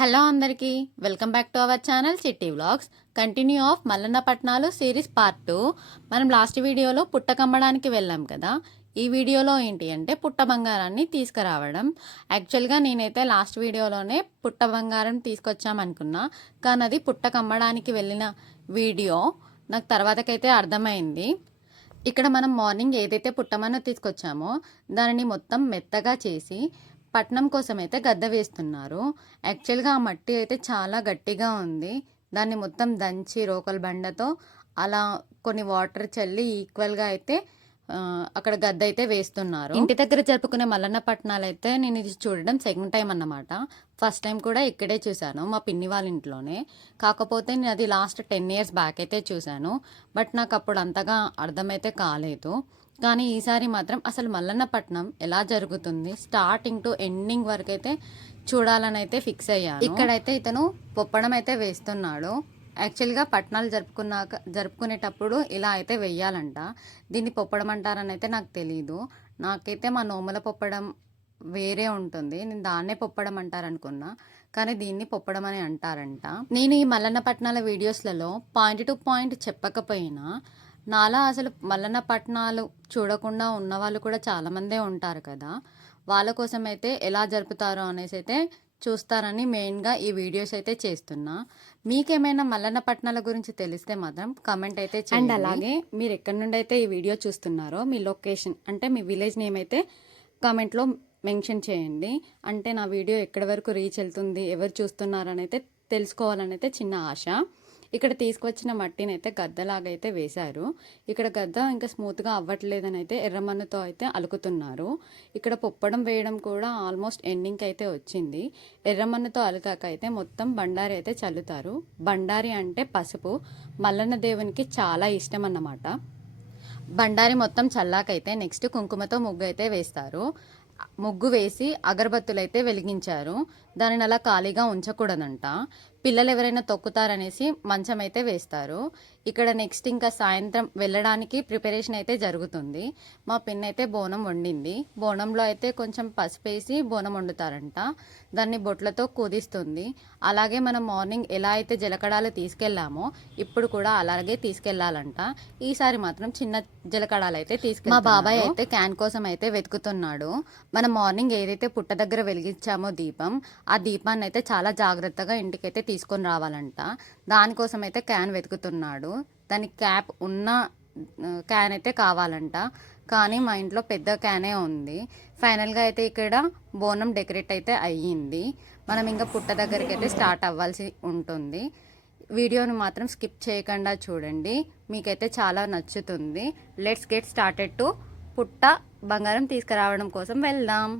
Hello అందరికీ welcome back to our channel Chitti vlogs. Continue of Mallanna పట్నాలు series part 2. మనం last వీడియోలో పుట్ట కమ్మడానికి వెళ్ళాం కదా. ఈ వీడియోలో ఏంటి అంటే పుట్ట బంగారాన్ని తీసుకురావడం. యాక్చువల్గా నేనైతే లాస్ట్ వీడియోలోనే పుట్ట బంగారం తీసుకొచ్చామనుకున్నా, కానీ అది పుట్ట కమ్మడానికి వెళ్ళిన వీడియో నాకు తర్వాతకైతే అర్థమైంది. ఇక్కడ మనం మార్నింగ్ ఏదైతే పుట్టమన్నో తీసుకొచ్చామో దానిని మొత్తం మెత్తగా చేసి పట్నం కోసం అయితే గద్ద వేస్తున్నారు. యాక్చువల్గా ఆ మట్టి అయితే చాలా గట్టిగా ఉంది. దాన్ని మొత్తం దంచి రోకల బండతో అలా కొన్ని వాటర్ చల్లి ఈక్వల్గా అయితే అక్కడ గద్ద అయితే వేస్తున్నారు. ఇంటి దగ్గర జరుపుకునే మల్లన్న పట్నాలు అయితే నేను ఇది చూడడం సెకండ్ టైం అన్నమాట. ఫస్ట్ టైం కూడా ఇక్కడే చూశాను, మా పిన్ని వాళ్ళ ఇంట్లోనే. కాకపోతే నేను అది లాస్ట్ 10 years బ్యాక్ అయితే చూశాను. బట్ నాకు అప్పుడు అంతగా అర్థమైతే కాలేదు. కానీ ఈసారి మాత్రం అసలు మల్లన్న పట్నం ఎలా జరుగుతుంది స్టార్టింగ్ టు ఎండింగ్ వరకు అయితే చూడాలని అయితే ఫిక్స్ అయ్యాను. ఇక్కడైతే ఇతను పొప్పడం అయితే వేస్తున్నాడు. యాక్చువల్గా పట్నాలు జరుపుకునేటప్పుడు ఇలా అయితే వెయ్యాలంట. దీన్ని పొప్పడం అంటారని అయితే నాకు తెలీదు. నాకైతే మా నోముల పొప్పడం వేరే ఉంటుంది, నేను దాన్నే పొప్పడం అంటారనుకున్నా, కానీ దీన్ని పొప్పడం అని అంటారంట. నేను ఈ మల్లన్న పట్నాల వీడియోస్లలో పాయింట్ టు పాయింట్ చెప్పకపోయినా నాలా అసలు మల్లన్న పట్నాలు చూడకుండా ఉన్న వాళ్ళు కూడా చాలామందే ఉంటారు కదా. వాళ్ళ కోసం అయితే ఎలా జరుపుతారో అనేసి అయితే చూస్తారని మెయిన్గా ఈ వీడియోస్ అయితే చేస్తున్నా. మీకేమైనా మల్లన్న పట్నాల గురించి తెలిస్తే మాత్రం కమెంట్ అయితే చేయండి. అండ్ అలాగే మీరు ఎక్కడి నుండి అయితే ఈ వీడియో చూస్తున్నారో మీ లొకేషన్ అంటే మీ విలేజ్ నేమ్ అయితే కామెంట్లో మెన్షన్ చేయండి. అంటే నా వీడియో ఎక్కడి వరకు రీచ్ వెళ్తుంది, ఎవరు చూస్తున్నారని అయితే తెలుసుకోవాలని అయితే చిన్న ఆశ. ఇక్కడ తీసుకొచ్చిన మట్టిని అయితే గద్దలాగైతే వేశారు. ఇక్కడ గద్ద ఇంకా స్మూత్గా అవ్వట్లేదని అయితే ఎర్రమన్నుతో అయితే అలుకుతున్నారు. ఇక్కడ పొప్పడం వేయడం కూడా ఆల్మోస్ట్ ఎండింగ్కి అయితే వచ్చింది. ఎర్రమన్నుతో అలకాక అయితే మొత్తం బండారి అయితే చల్లుతారు. బండారి అంటే పసుపు, మల్లన్న దేవునికి చాలా ఇష్టం అన్నమాట. బండారి మొత్తం చల్లాకైతే నెక్స్ట్ కుంకుమతో ముగ్గు అయితే వేస్తారు. ముగ్గు వేసి అగరబత్తులు అయితే వెలిగించారు. దానిని అలా ఖాళీగా ఉంచకూడదంట. పిల్లలు ఎవరైనా తొక్కుతారనేసి మంచం అయితే వేస్తారు. ఇక్కడ నెక్స్ట్ ఇంకా సాయంత్రం వెళ్ళడానికి ప్రిపరేషన్ అయితే జరుగుతుంది. మా పిన్ అయితే బోనం వండింది. బోనంలో అయితే కొంచెం పసుపు వేసి బోనం వండుతారంట. దాన్ని బొట్లతో కుదిస్తుంది. అలాగే మనం మార్నింగ్ ఎలా అయితే జలకడాలు తీసుకెళ్ళామో ఇప్పుడు కూడా అలాగే తీసుకెళ్లాలంట. ఈసారి మాత్రం చిన్న జలకడాలు అయితే తీసుకెళ్ళి మా బాబాయ్ అయితే క్యాన్ కోసం అయితే వెతుకుతున్నాడు. మనం మార్నింగ్ ఏదైతే పుట్ట దగ్గర వెలిగించామో దీపం, ఆ దీపాన్ని అయితే చాలా జాగ్రత్తగా ఇంటికైతే తీసుకొని రావాలంట. దానికోసం అయితే క్యాన్ వెతుకుతున్నాడు. దానికి క్యాప్ ఉన్న క్యాన్ అయితే కావాలంట, కానీ మా ఇంట్లో పెద్ద క్యానే ఉంది. ఫైనల్గా అయితే ఇక్కడ బోనం డెకరేట్ అయితే అయ్యింది. మనం ఇంకా పుట్ట దగ్గరికి అయితే స్టార్ట్ అవ్వాల్సి ఉంటుంది. వీడియోని మాత్రం స్కిప్ చేయకుండా చూడండి, మీకైతే చాలా నచ్చుతుంది. లెట్స్ గెట్ స్టార్టెడ్ టు పుట్ట బంగారం తీసుకురావడం కోసం వెళ్దాం.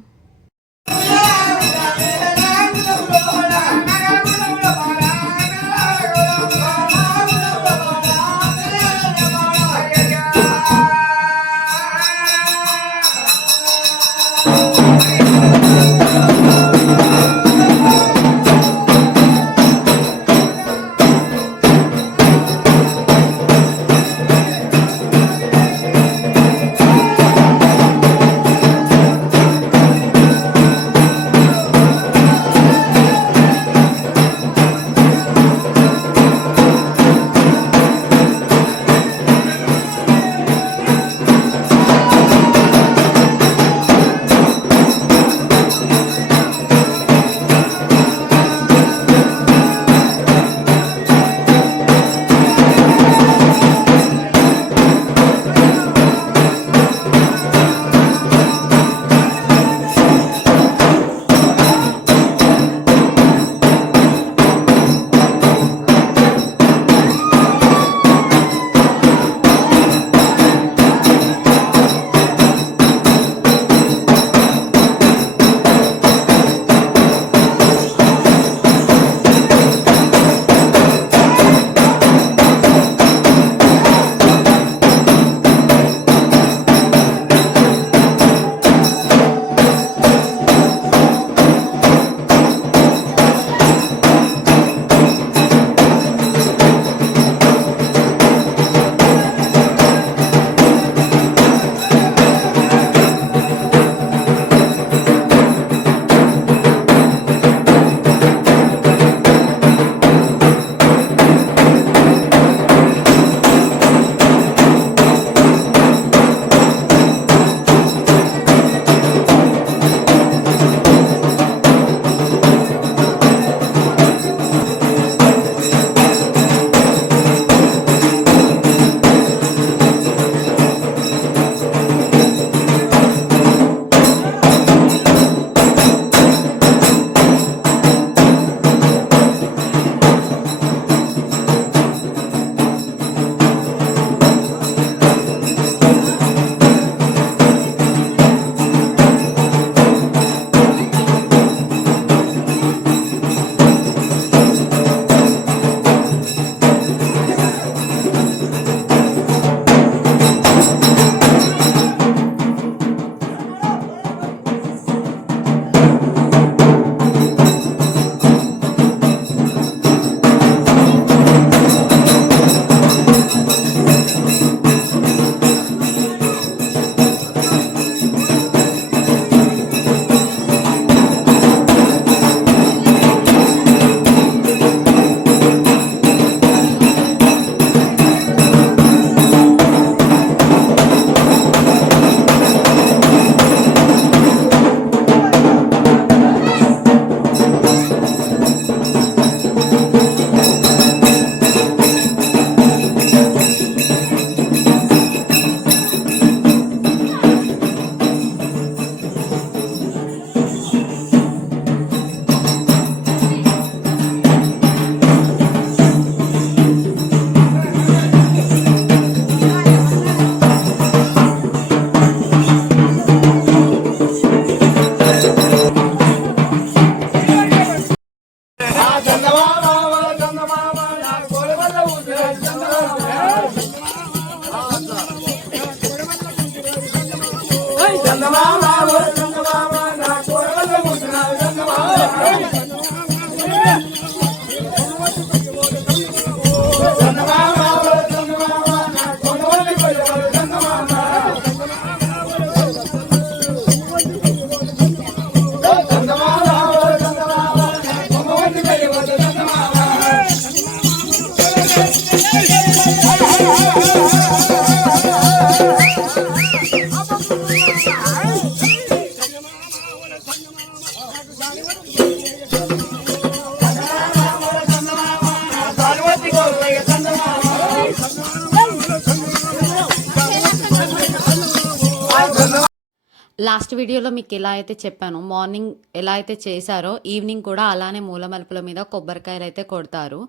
లాస్ట్ వీడియోలో మీకు ఎలా అయితే చెప్పానో, మార్నింగ్ ఎలా అయితే చేశారో ఈవినింగ్ కూడా అలానే మూలమలుపుల మీద కొబ్బరికాయలు అయితే కొడతారు,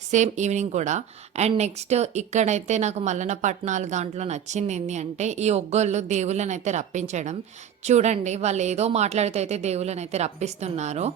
సేమ్ ఈవినింగ్ కూడా. అండ్ నెక్స్ట్ ఇక్కడైతే నాకు మల్లన పట్నాలు దాంట్లో నచ్చింది ఏంటి అంటే ఈ ఒగ్గోళ్ళు దేవుళ్ళని అయితే రప్పించడం. చూడండి వాళ్ళు ఏదో మాట్లాడితే అయితే దేవుళ్ళని అయితే రప్పిస్తున్నారు.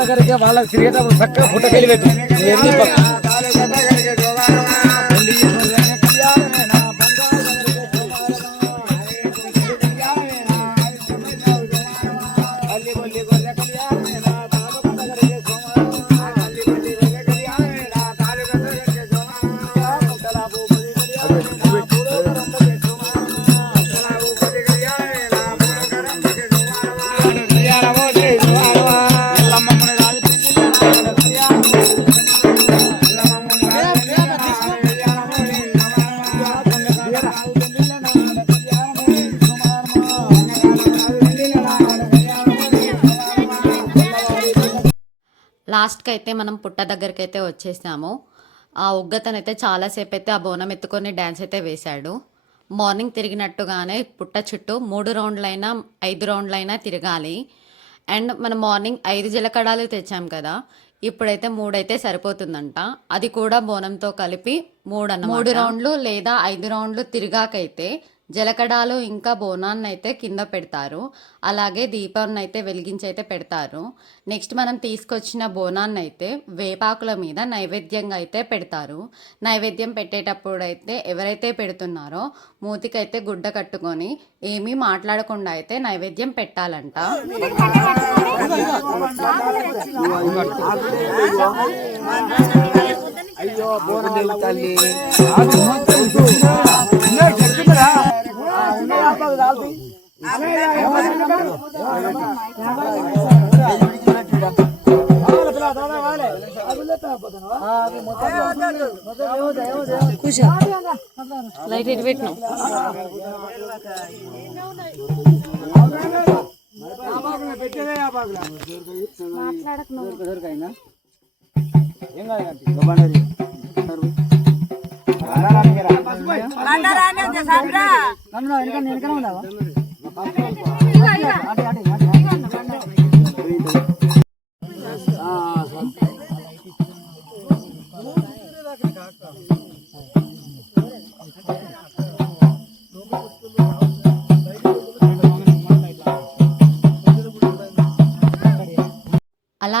దగ్గరికి వాళ్ళకి తిరిగేటప్పుడు చక్కగా పుట్టకెళ్ళి పెట్టి లాస్ట్కి అయితే మనం పుట్ట దగ్గరికి అయితే వచ్చేసాము. ఆ ఉగ్గతనైతే చాలాసేపు అయితే ఆ బోనం ఎత్తుకొని డ్యాన్స్ అయితే వేశాడు. మార్నింగ్ తిరిగినట్టుగానే పుట్ట చుట్టూ 3 రౌండ్లైనా 5 రౌండ్లైనా తిరగాలి. అండ్ మనం మార్నింగ్ 5 జలకడాలు తెచ్చాం కదా, ఇప్పుడైతే 3 అయితే సరిపోతుందంట. అది కూడా బోనంతో కలిపి 3 రౌండ్లు లేదా 5 రౌండ్లు తిరిగాకైతే జలకడాలు ఇంకా బోనాన్ని అయితే కింద పెడతారు, అలాగే దీపాన్ని అయితే వెలిగించి అయితే పెడతారు. నెక్స్ట్ మనం తీసుకొచ్చిన బోనాన్ని అయితే వేపాకుల మీద నైవేద్యంగా అయితే పెడతారు. నైవేద్యం పెట్టేటప్పుడు అయితే ఎవరైతే పెడుతున్నారో మూతికైతే గుడ్డ కట్టుకొని ఏమీ మాట్లాడకుండా అయితే నైవేద్యం పెట్టాలంట. అయ్యో బోనాల తల్లి లైట్ ఇటు పెట్టినాం.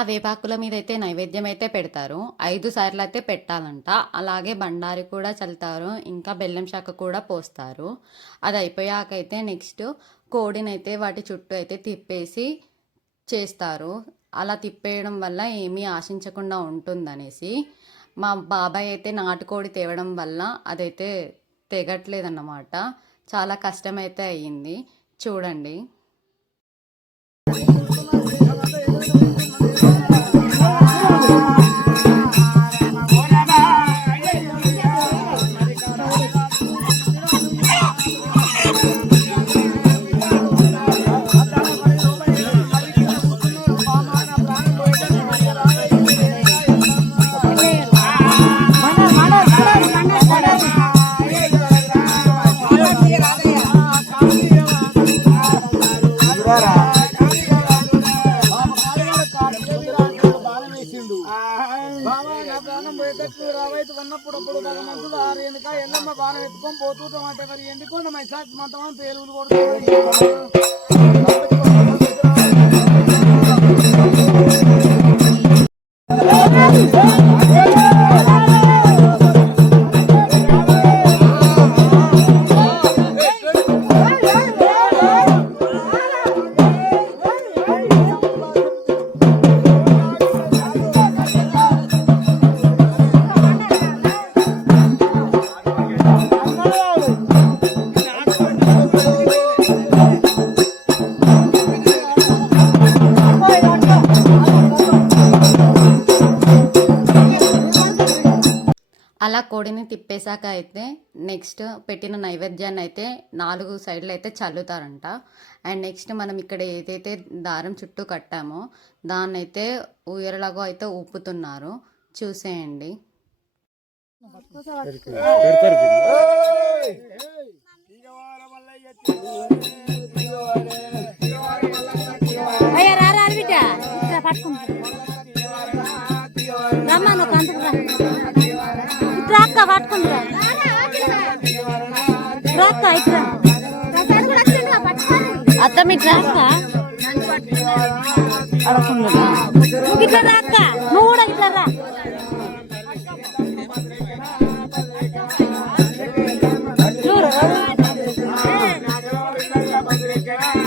అలా వేపాకుల మీద అయితే నైవేద్యం అయితే పెడతారు. 5 సార్లు అయితే పెట్టాలంట. అలాగే బండారి కూడా చల్లుతారు, ఇంకా బెల్లం శాఖ కూడా పోస్తారు. అది అయిపోయాకైతే నెక్స్ట్ కోడినైతే వాటి చుట్టూ అయితే తిప్పేసి చేస్తారు. అలా తిప్పేయడం వల్ల ఏమీ ఆశించకుండా ఉంటుందనేసి. మా బాబాయ్ అయితే నాటుకోడి తేవడం వల్ల అదైతే తెగట్లేదన్నమాట. చాలా కష్టమైతే అయ్యింది. చూడండి. అన్నప్పుడు భగవంతుడు ఆరు ఎందుక ఎల్లమ్మ బాణం ఎత్తుకొని పోతుంటాం అంటే మరి ఎందుకు మైసాక్ మంతమం పేలుగులు కొడుతుంది. అలా కోడిని తిప్పేశాక అయితే నెక్స్ట్ పెట్టిన నైవేద్యాన్ని అయితే 4 సైడ్లు అయితే చల్లుతారంట. అండ్ నెక్స్ట్ మనం ఇక్కడ ఏదైతే దారం చుట్టూ కట్టామో దాన్ని అయితే ఊయరలాగా అయితే ఊపుతున్నారు. చూసేయండి. అత్త మీ ట్రాక్ అడగకుండా ఇట్లా రాక్క, నువ్వు కూడా ఇట్లా రా.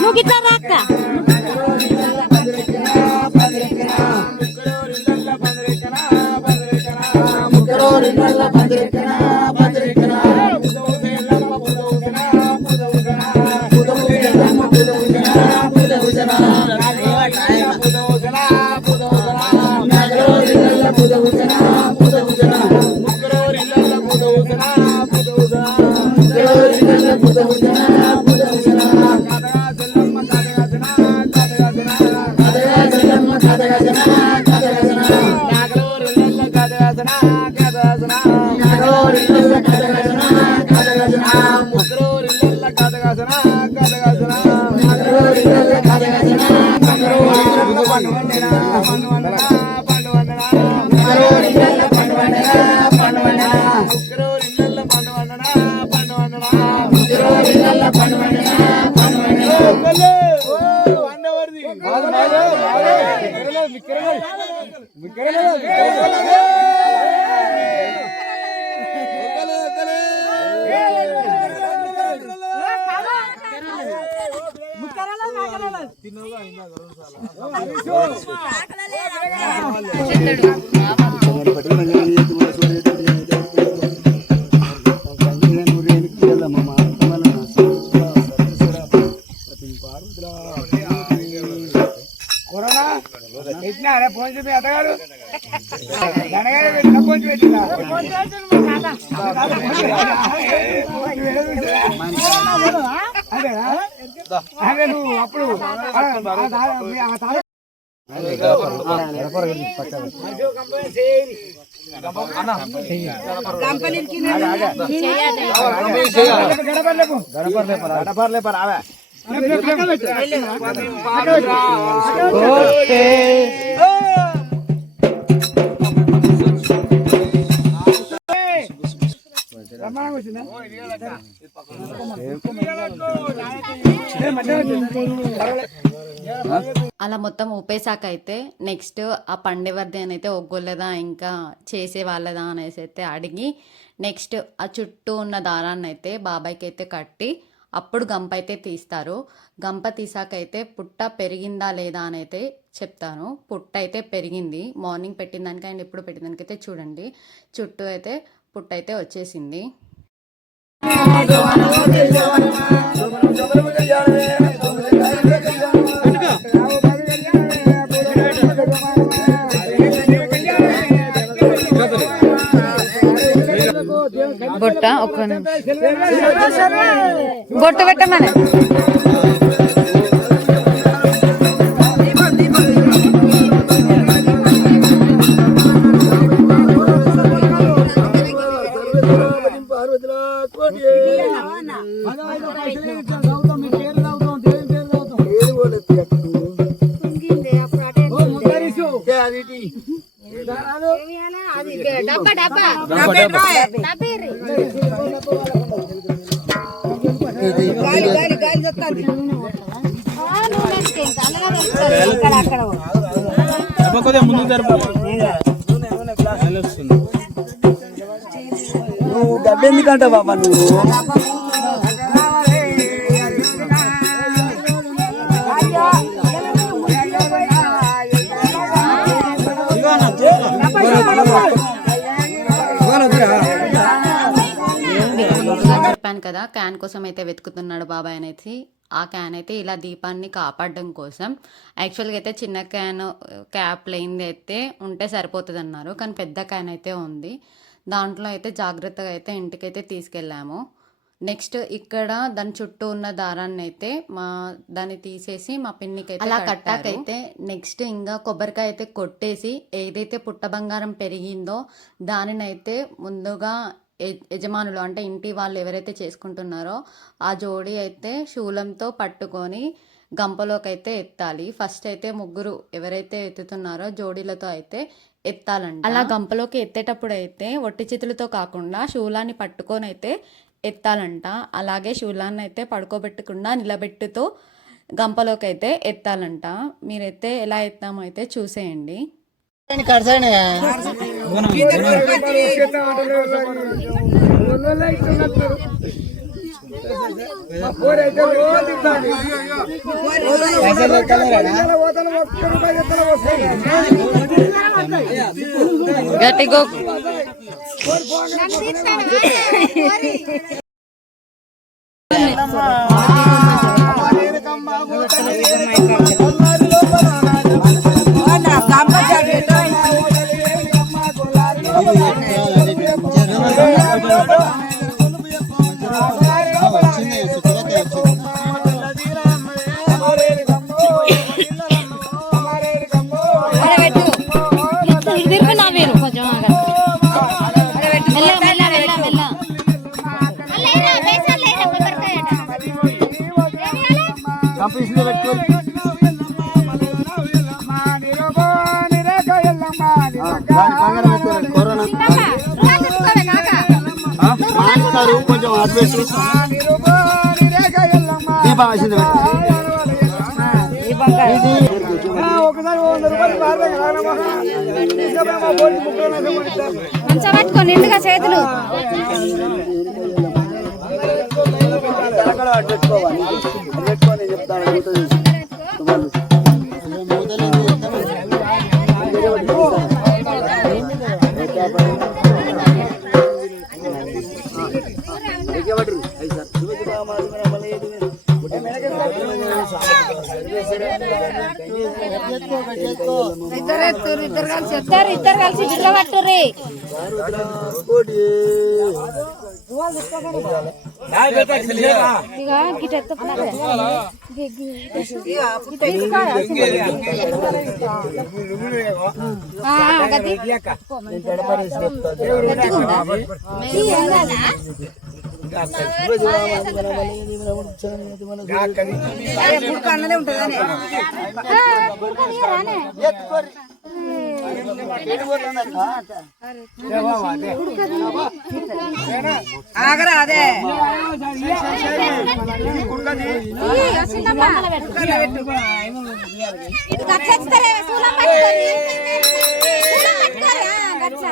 నువ్వు ఇట్లా రాక్క. అదే నువ్వు అప్పుడు బ్రహ్మాండంగా వచ్చిందా అలా మొత్తం ఊపేశాక అయితే నెక్స్ట్ ఆ పండేవర్ది అని అయితే ఒగ్గోలేదా ఇంకా చేసే వాళ్ళదా అనేసి అయితే అడిగి నెక్స్ట్ ఆ చుట్టూ ఉన్న దారాన్ని అయితే బాబాయ్కి అయితే కట్టి అప్పుడు గంప అయితే తీస్తారు. గంప తీసాకైతే పుట్ట పెరిగిందా లేదా అని అయితే చెప్తాను. పుట్ట అయితే పెరిగింది. మార్నింగ్ పెట్టిన దానికి అండ్ ఇప్పుడు పెట్టిన దానికైతే చూడండి చుట్టూ అయితే పుట్ట అయితే వచ్చేసింది. బొట్ట ఒక్క బొట్టు పెట్టమని నువ్వు డబ్బు ఎందుకంట బాబా నువ్వు చెప్పాను కదా క్యాన్ కోసం అయితే వెతుకుతున్నాడు బాబాయ్ అనేసి. ఆ క్యాన్ అయితే ఇలా దీపాన్ని కాపాడడం కోసం. యాక్చువల్గా అయితే చిన్న క్యాప్ లేనిది అయితే ఉంటే సరిపోతుంది అన్నారు, కానీ పెద్ద క్యాన్ అయితే ఉంది. దాంట్లో అయితే జాగ్రత్తగా అయితే ఇంటికైతే తీసుకెళ్ళాము. నెక్స్ట్ ఇక్కడ దాని చుట్టూ ఉన్న దారాన్ని అయితే దాన్ని తీసేసి మా పిన్నికి అయితే అలా కట్టాకైతే నెక్స్ట్ ఇంకా కొబ్బరికాయ అయితే కొట్టేసి ఏదైతే పుట్ట బంగారం పెరిగిందో దానినైతే ముందుగా యజమానులు అంటే ఇంటి వాళ్ళు ఎవరైతే చేసుకుంటున్నారో ఆ జోడి అయితే శూలంతో పట్టుకొని గంపలోకి అయితే ఎత్తాలి. ఫస్ట్ అయితే ముగ్గురు ఎవరైతే ఎత్తుతున్నారో జోడీలతో అయితే ఎత్తాలంట. అలా గంపలోకి ఎత్తేటప్పుడు అయితే ఒట్టి చేతులతో కాకుండా శూలాన్ని పట్టుకొని అయితే ఎత్తాలంట. అలాగే శూలాన్ని అయితే పడుకోబెట్టకుండా నిలబెట్టుతో గంపలోకి అయితే ఎత్తాలంట. మీరైతే ఎలా ఎత్తామో అయితే చూసేయండి. గట్టిగో కొంచెం దీపం వేసింది ఒకసారి 100 రూపాయలు పట్టుకోండి ఇందుగా చేతులు పెట్టుకోవాలి చెప్తాను. ఇద్దరు కలిసి గిట్ల పట్టుర్రి. అన్నదే ఉంటుందని ఆగరా అదే ఇటు గచ్చేస్తారే శూలం పట్టుకొని శూలం పట్టుకోరే గచ్చ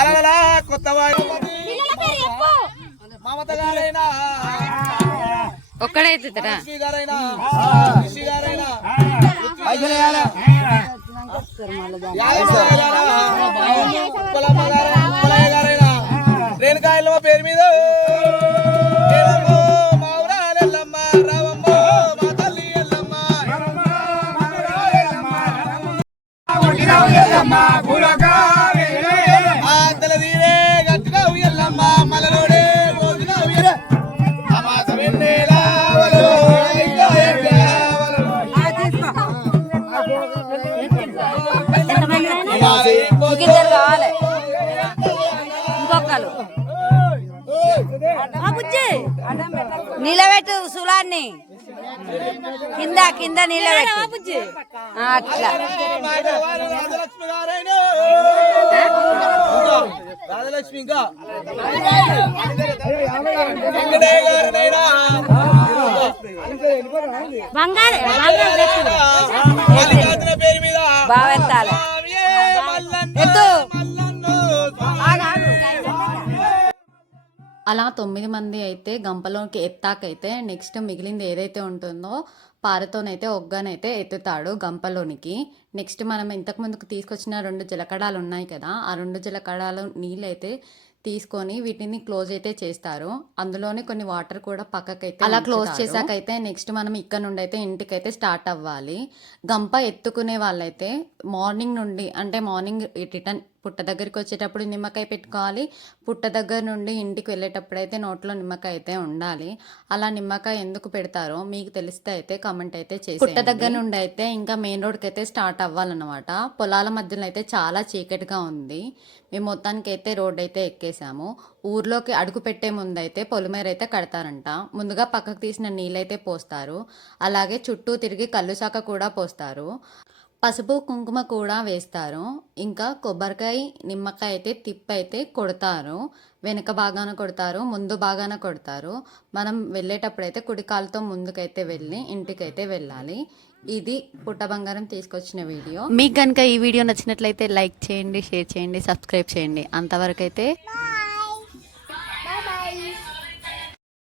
అలా కొత్త వాడు మమత గారైనా ఒక్కడైతుందిరా శ్రీ గారైనా ఋషి గారైనా గారైనా రేణుకాయలమ్మ పేరు మీద మా ఊరాలెల్లమ్మ రావమ్మ మా తల్లి ఎల్లమ్మ తెలదీరే గట్టిగా ఉయ్యల్లమ్మ మలలోడే మోగిన ఉయ్యల అమాస వెన్నెలా వలలో ఇంకా కావాలి ఇంకొకరు నిలబెట్టు సులాన్ని కింద కింద నిలబెట్టు అట్లా రాజలక్ష్మి గారైనా రాజలక్ష్మి ఇంకా వెంకటయ్య గారినైనా మల్లికార్జున పేరు మీద బాగా ఎత్తాలి ఎత్తు అలా 9 మంది అయితే గంపలోకి ఎత్తాకైతే నెక్స్ట్ మిగిలింది ఏదైతే ఉంటుందో పారతోనైతే ఒగ్గనైతే ఎత్తుతాడు గంపలోనికి. నెక్స్ట్ మనం ఇంతకు ముందుకు తీసుకొచ్చిన 2 జలకడాలు ఉన్నాయి కదా, ఆ 2 జలకడాలు నీళ్ళైతే తీసుకొని వీటిని క్లోజ్ అయితే చేస్తారు. అందులోనే కొన్ని వాటర్ కూడా పక్కకైతే అలా క్లోజ్ చేశాకైతే నెక్స్ట్ మనం ఇక్కడ నుండి అయితే ఇంటికైతే స్టార్ట్ అవ్వాలి. గంప ఎత్తుకునే వాళ్ళైతే మార్నింగ్ నుండి అంటే మార్నింగ్ రిటర్న్ పుట్ట దగ్గరికి వచ్చేటప్పుడు నిమ్మకాయ పెట్టుకోవాలి. పుట్ట దగ్గర నుండి ఇంటికి వెళ్ళేటప్పుడు అయితే నోట్లో నిమ్మకాయ అయితే ఉండాలి. అలా నిమ్మకాయ ఎందుకు పెడతారో మీకు తెలిస్తే అయితే కామెంట్ అయితే చేసి పుట్ట దగ్గర నుండి అయితే ఇంకా మెయిన్ రోడ్కి అయితే స్టార్ట్ అవ్వాలన్నమాట. పొలాల మధ్యలో అయితే చాలా చీకటిగా ఉంది. మేము మొత్తానికి అయితే రోడ్ అయితే ఎక్కేసాము. ఊర్లోకి అడుగు పెట్టే ముందు అయితే పొలిమేర అయితే కడతారంట. ముందుగా పక్కకు తీసిన నీళ్ళైతే పోస్తారు. అలాగే చుట్టూ తిరిగి కల్లుశాక కూడా పోస్తారు. పసుపు కుంకుమ కూడా వేస్తారు. ఇంకా కొబ్బరికాయ నిమ్మకాయ అయితే తిప్పైతే కొడతారు. వెనుక భాగాన కొడతారు, ముందు భాగాన కొడతారు. మనం వెళ్ళేటప్పుడైతే కుడి కాలుతో ముందుకైతే వెళ్ళి ఇంటికైతే వెళ్ళాలి. ఇది పుట్ట బంగారం తీసుకొచ్చిన వీడియో. మీకు కనుక ఈ వీడియో నచ్చినట్లయితే లైక్ చేయండి, షేర్ చేయండి, సబ్స్క్రైబ్ చేయండి. అంతవరకు అయితే